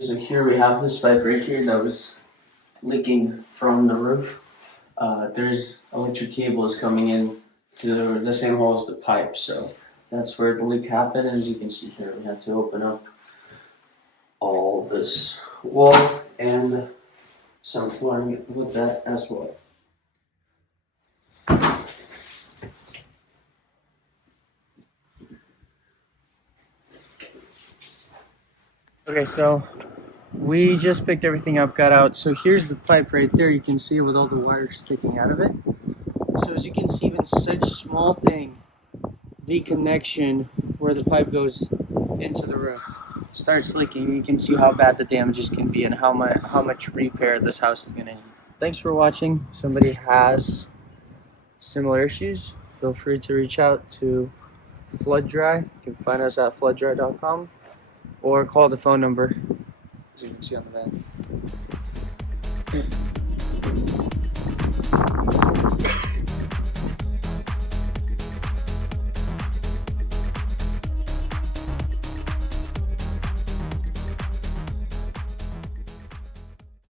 So here we have this pipe right here that was leaking from the roof. There's electric cables coming in to the same hole as the pipe, so that's where the leak happened. As you can see here, we had to open up all this wall and some flooring with that as well. Okay, so we just picked everything up, got out. So here's the pipe right there. You can see with all the wires sticking out of it. So as you can see, even such small thing, the connection where the pipe goes into the roof starts leaking. You can see how bad the damages can be and how much repair this house is gonna need. Thanks for watching. If somebody has similar issues, feel free to reach out to FloodDry. You can find us at flooddry.com or call the phone number as you can see on the van.